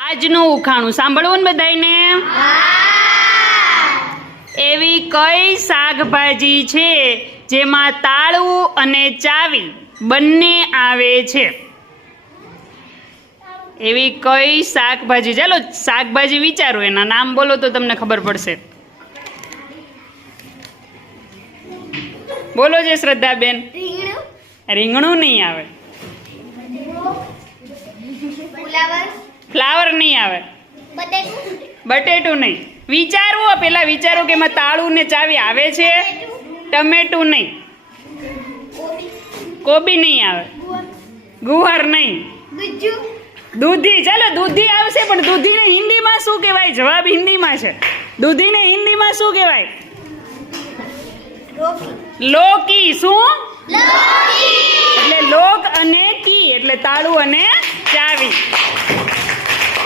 આજનું ઉખાણું. સાંભળવું ને બધાને એવી કઈ શાકભાજી છે જેમાં તાળું અને ચાવી બંને આવે છે? એવી કઈ શાકભાજી? ચાલો શાકભાજી વિચારો. એના નામ બોલો તો તમને ખબર પડશે. બોલો જે શ્રદ્ધાબેન. રીંગણું. રીંગણું નહીં આવે. ફ્લાવર નહીં આવે. બટેટું નહીં. વિચારવું પેલા વિચારો કે એમાં તાળું ને ચાવી આવે છે. ટમેટું નહીં. કોબી નહીં આવે. ગુવાર નહીં. દૂધી ચાલો દૂધી આવશે પણ દૂધીને હિન્દીમાં શું કહેવાય? જવાબ હિન્દીમાં છે. દૂધીને હિન્દીમાં શું કહેવાય? લોકી. શું? એટલે લોક અને કી એટલે તાળું અને